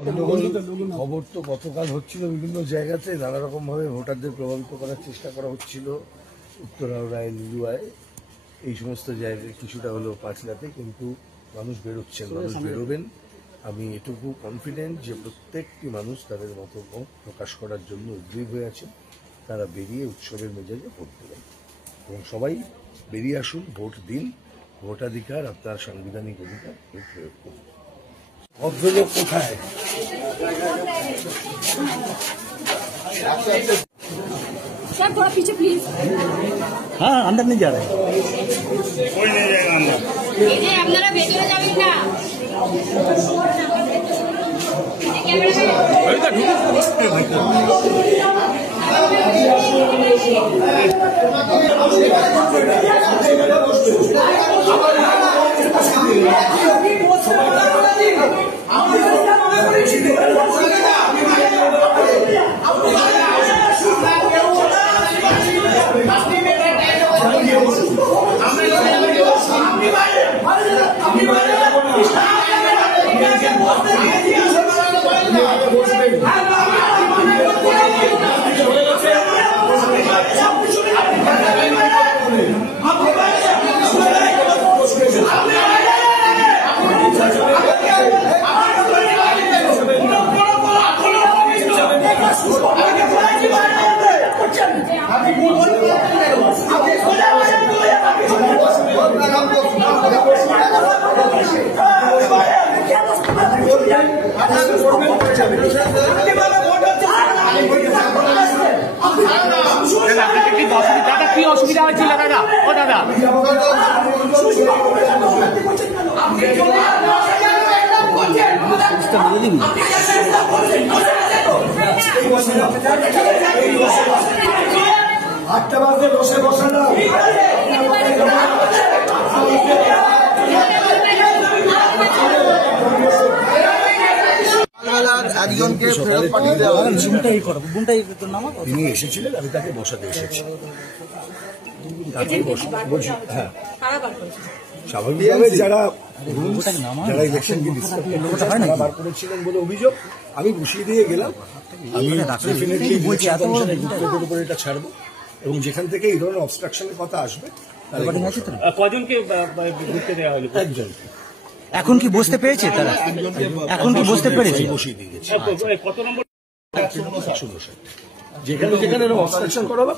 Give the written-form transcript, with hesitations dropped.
খবর তো গতকাল হচ্ছিল বিভিন্ন জায়গাতে নানা রকম ভাবে ভোটারদের প্রভাবিত করার চেষ্টা করা হচ্ছিল। উত্তর হাওড়ায়, লিলুয়ায়, এই সমস্ত জায়গায় কিছুটা হলো পাঁচলাতে, কিন্তু মানুষ বেরোচ্ছেন, মানুষ বেরোবেন। আমি এটুকু কনফিডেন্ট যে প্রত্যেকটি মানুষ তাদের মন্তব্য প্রকাশ করার জন্য উদ্গ্রীব হয়ে আছেন। তারা বেরিয়ে উৎসবের মেজাজে ভোট দেবেন এবং সবাই বেরিয়ে আসুন, ভোট দিন। ভোটাধিকার আপনার সাংবিধানিক অধিকার, প্রয়োগ করুন। ভদ্রলোক কোথায়? सर थोड़ा पीछे प्लीज। हाँ अंदर नहीं जा रहे, कोई नहीं जाएगा अंदर। ये আপনারা ভেতরে যাবেন না। দাদা কি অসুবিধা হয়েছিল দাদা? ও দাদা আটটা বাজে বসে বসে না, তিনি এসেছিলেন, আমি তাকে বসাতে এসেছি। হ্যাঁ, স্বাভাবিকভাবে যারা ইলেকশনকে ডিস্টার্ব বার করেছিলেন বলে অভিযোগ, আমি বসিয়ে দিয়ে গেলাম। আমি ডেফিনেটলি গুপ্তদের উপরে এটা ছাড়বো এবং যেখান থেকে এই ধরনের অবস্ট্রাকশনের কথা আসবে কজনকে ঘুরতে দেওয়া হলো? একজন। এখন কি বুঝতে পেরেছে তারা? এখন কি বুঝতে পেরেছে? বসিয়ে দিয়ে গেছে। কত নম্বর? যেখানে যেখানে অবস্ট্রাকশন করা হবে